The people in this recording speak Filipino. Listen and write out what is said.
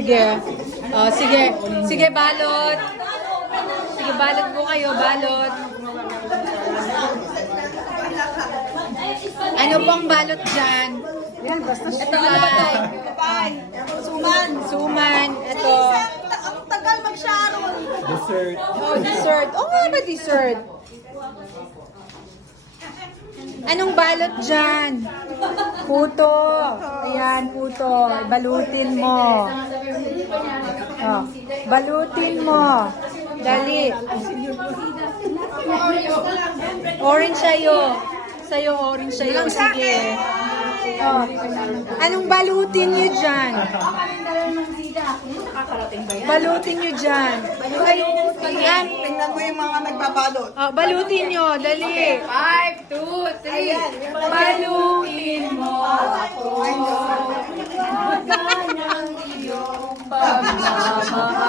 Sige. Sige. Sige, balot. Sige, balot po kayo, balot. Ano pong balot dyan? Ito ay suman. Ito. Ang tagal mag-sharon. Dessert. Oh, dessert. Oh, nga ba dessert? Anong balot dyan? Puto. Ayan, puto. Balutin mo. Oh, balutin mo. Dali. Orange sa'yo. Sa'yo, orange sa'yo. Sige. Oh. Anong balutin nyo dyan? Balutin nyo dyan. Ayan. Tingnan mo yung mga nagbabalot. Oh, balutin nyo. Dali. 5, 2, 3. Balutin mo ako. Ng iyong pagmamahal.